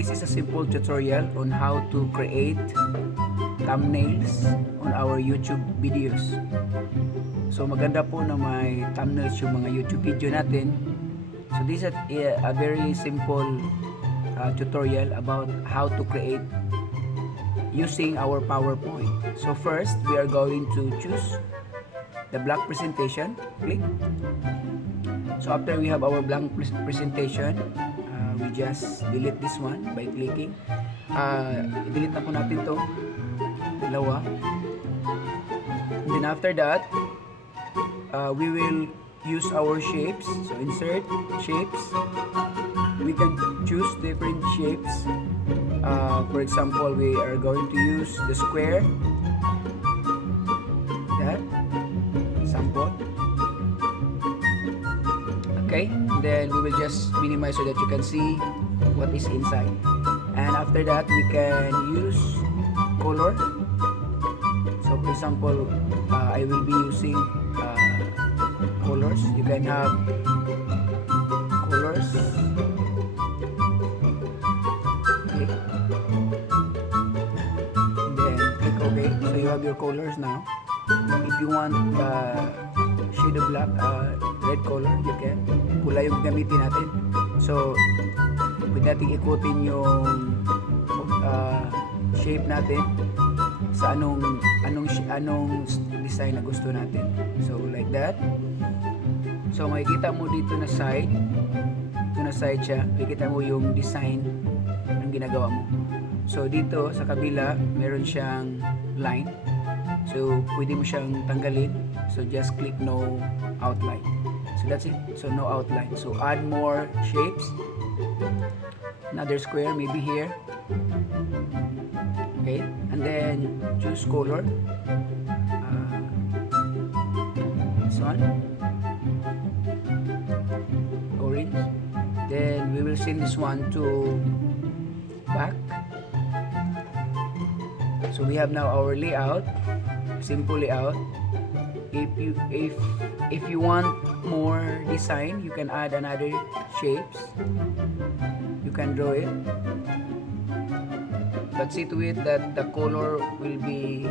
This is a simple tutorial on how to create thumbnails on our YouTube videos. So maganda po na may thumbnails yung mga YouTube video natin. So this is a very simple tutorial about how to create using our PowerPoint. So first, we are going to choose the blank presentation. Click. So after we have our blank presentation, we just delete this one by clicking. I-delete na po natin to dalawa. And then after that, we will use our shapes. So insert shapes. We can choose different shapes. For example, we are going to use the square. That sample. Okay, then we will just minimize so that you can see what is inside. And after that, we can use color. So for example, I will be using colors. You can have colors. Okay. And then click OK. So you have your colors now. If you want shade of black, red color, you can. Pula yung gamitin natin. So pwede natin ikutin yung shape natin sa anong design na gusto natin. So like that. So makikita mo dito na side. Ito na side siya. Makikita mo yung design ng ginagawa mo. So dito sa kabila, meron siyang line. So pwede mo siyang tanggalin. So just click no outline. So that's it. So no outline. So add more shapes. Another square maybe here. Okay, and then choose color. This one, orange. Then we will send this one to back. So we have now our layout, simple layout. If you want more design, you can add another shapes. You can draw it, but see to it that the color will be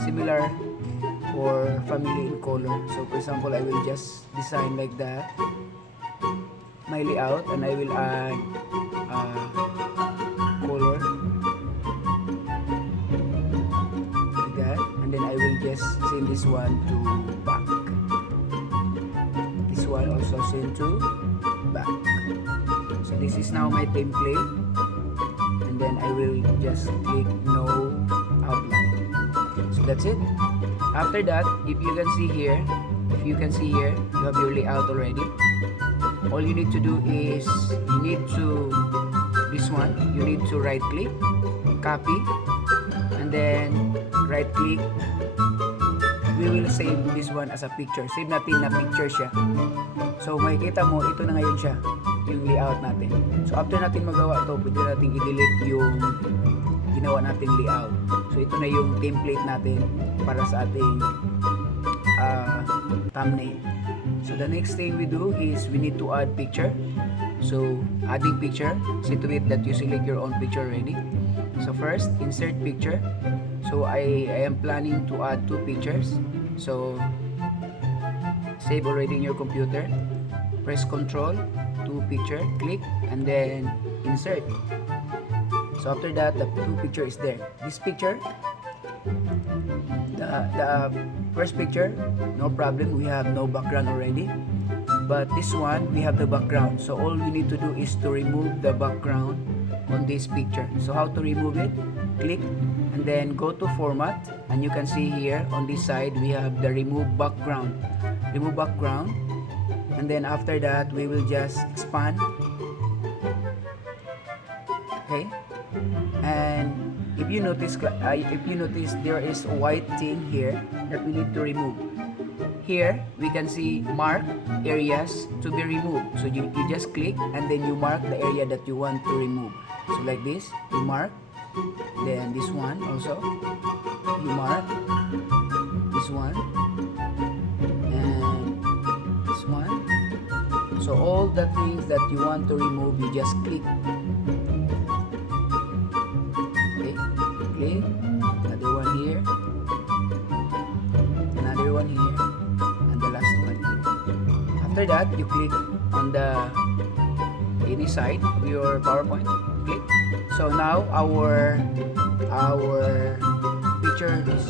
similar or family in color. So for example, I will just design like that my layout, and I will add color like that, and then I will just send this one to back. This one also send to back. So this is now my template, and then I will just click no outline. So that's it. After that, if you can see here, you have your layout already. All you need to do is you need to right click, copy, and then right click. We will save this one as a picture. Save natin na picture siya. So makikita mo, ito na ngayon siya, yung layout natin. So after natin magawa ito, pwede natin i-delete yung ginawa nating layout. So ito na yung template natin para sa ating thumbnail. So the next thing we do is we need to add picture. So adding picture, see to it that you select your own picture already. So first, insert picture. So I am planning to add 2 pictures. So save already in your computer. Press Ctrl, 2 picture, click, and then insert. So after that, the 2 picture is there. This picture, the first picture, no problem. We have no background already. But this one, we have the background. So all we need to do is to remove the background on this picture. So how to remove it? Click and then go to format, and you can see here on this side we have the remove background. Remove background, and then after that we will just expand. Okay, and if you notice there is a white thing here that we need to remove. Here we can see mark areas to be removed. So you just click and then you mark the area that you want to remove. So like this, you mark. Then this one also, you mark this one and this one. So all the things that you want to remove, you just click. Okay, click. Another one here. Another one here. And the last one here. After that, you click on the any side of your PowerPoint. Click. So now our picture is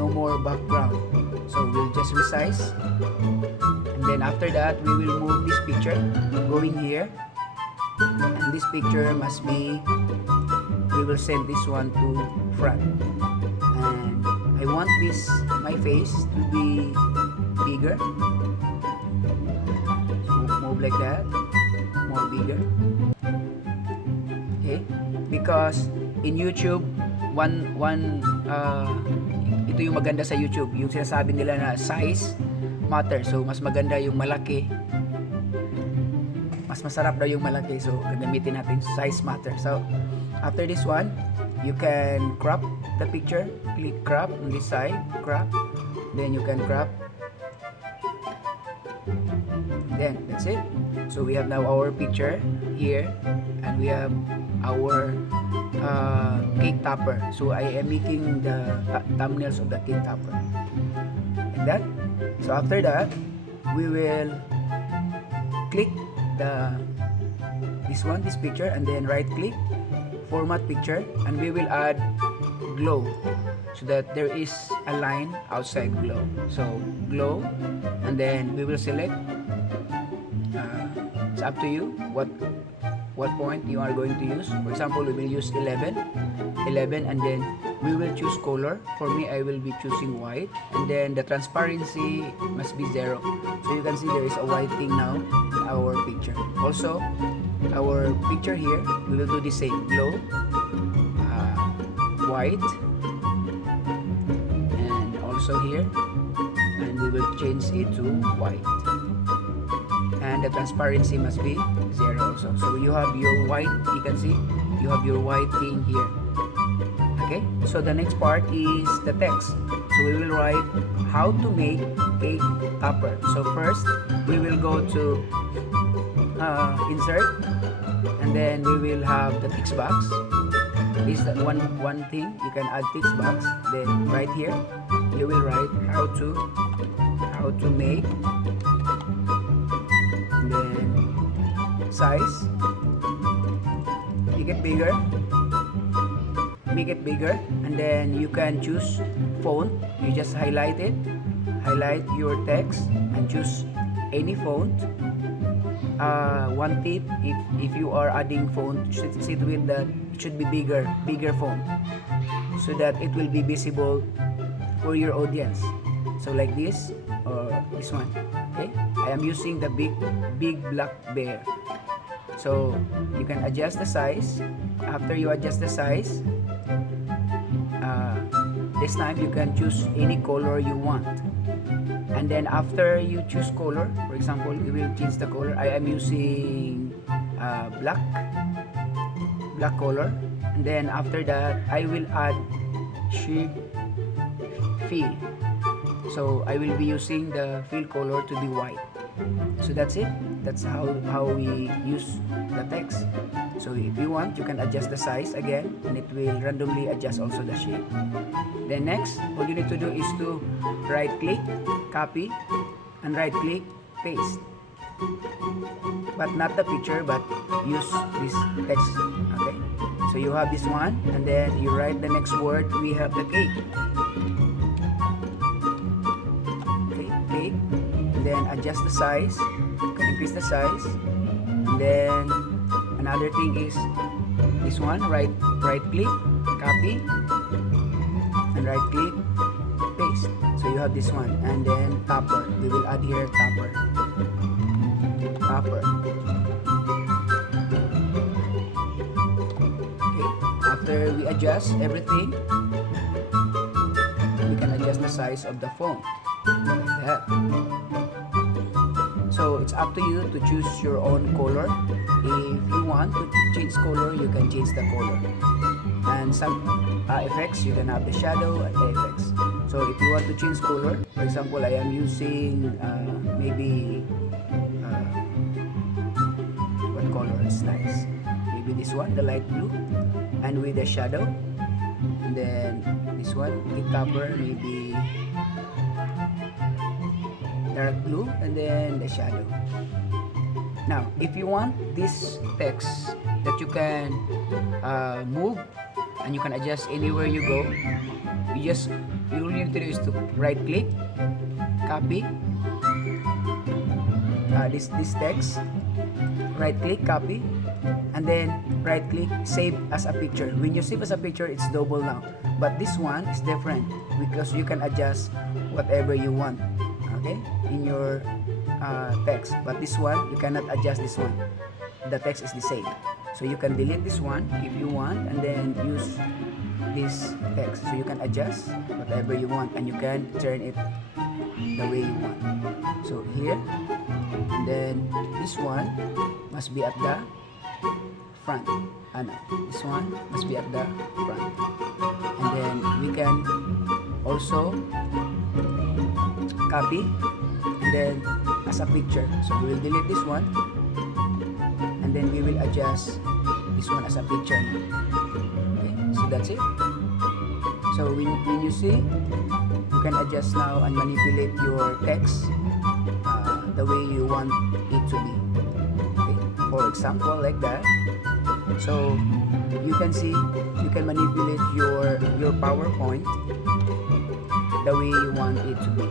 no more background. So we'll just resize. And then after that, we will move this picture going here. And this picture must be, we will send this one to front. And I want this, my face, to be bigger. So move like that. More bigger. Okay? Because in YouTube, ito yung maganda sa YouTube, yung sinasabi nila na size matter. So mas maganda yung malaki, mas masarap daw yung malaki. So gagamitin natin size matter. So after this one, you can crop the picture. Click crop on this side, crop, then you can crop. Then that's it. So we have now our picture here, and we have our cake topper. So I am making the thumbnails of the cake topper like that. So after that, we will click this picture, and then right click, format picture, and we will add glow so that there is a line outside glow. So glow, and then we will select. It's up to you what point you are going to use. For example, we will use 11, and then we will choose color. For me, I will be choosing white, and then the transparency must be 0. So you can see there is a white thing now in our picture. Also, our picture here, we will do the same, glow, white, and also here, and we will change it to white. And the transparency must be 0 also. So you have your white, you can see, you have your white thing here. Okay, so the next part is the text. So we will write how to make cake topper. So first, we will go to insert, and then we will have the text box. This is one thing, you can add text box. Then right here, you will write how to make. Then size, make it bigger, and then you can choose font. You just highlight highlight your text, and choose any font. One tip, if you are adding font, sit with that, it should be bigger font, so that it will be visible for your audience. So like this, or this one. Okay, I am using the big black bear. So you can adjust the size. After you adjust the size, this time you can choose any color you want. And then after you choose color, for example, you will change the color. I am using black color. And then after that, I will add shape fill. So I will be using the fill color to be white. So that's it. That's how we use the text. So if you want, you can adjust the size again, and it will randomly adjust also the shape. Then next, all you need to do is to right click, copy, and right click, paste. But not the picture, but use this text. Okay. So you have this one, and then you write the next word. We have the cake. Then adjust the size, you can increase the size. And then another thing is this one, right click, copy, and right click, paste. So you have this one, and then topper, we will add here topper. Okay, after we adjust everything, we can adjust the size of the font like that. So it's up to you to choose your own color. If you want to change color, you can change the color. And some effects, you can have the shadow and the effects. So if you want to change color, for example, I am using maybe this one, the light blue, and with the shadow. And then this one, the cover, maybe dark blue, and then the shadow. Now, if you want this text that you can move and you can adjust anywhere you go, you all you need to do is to right click, copy this text, right click, copy, and then right click, save as a picture. When you save as a picture, it's double now, but this one is different because you can adjust whatever you want, okay, in your text. But this one, you cannot adjust this one. The text is the same, so you can delete this one if you want, and then use this text, so you can adjust whatever you want, and you can turn it the way you want. So here, and then this one must be at the front, and this one must be at the front, and then we can also copy and then as a picture. So we will delete this one, and then we will adjust this one as a picture. Okay, so that's it. So when you see, you can adjust now and manipulate your text the way you want it to be. Okay? For example, like that. So you can see, you can manipulate your PowerPoint the way you want it to be.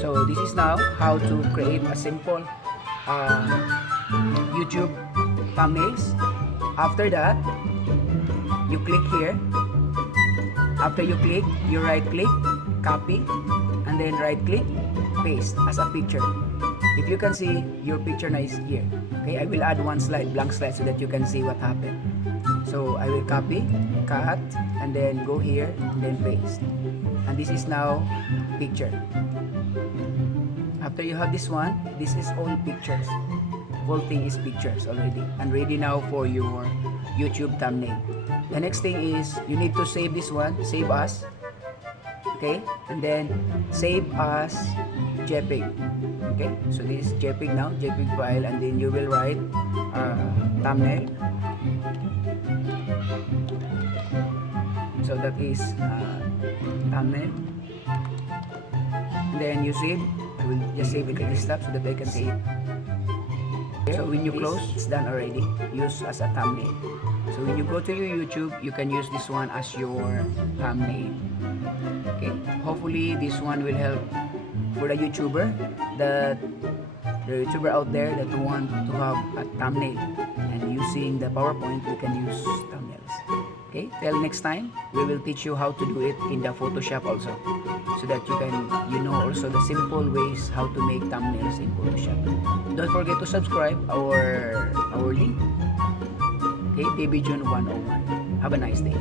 So this is now how to create a simple YouTube thumbnails. After that, you click here. After you click, you right click, copy, and then right click, paste as a picture. If you can see, your picture now is here. Okay, I will add one slide, blank slide, so that you can see what happened. So I will copy, cut, and then go here, and then paste. And this is now picture. After you have this one, this is all pictures. Whole thing is pictures already, and ready now for your YouTube thumbnail. The next thing is you need to save this one, save as, okay, and then save as JPEG. Okay, so this is JPEG now, JPEG file, and then you will write thumbnail. So that is thumbnail. And then you save. I will just save it at this tab so that I can see it. So when you close, it's done already. Use as a thumbnail. So when you go to your YouTube, you can use this one as your thumbnail. Okay. Hopefully this one will help for the YouTuber out there that want to have a thumbnail, and using the PowerPoint, we can use thumbnails. Okay. Till next time, we will teach you how to do it in the Photoshop also, so that you know also the simple ways how to make thumbnails in Photoshop. Don't forget to subscribe our link. Okay, Baby June 101. Have a nice day.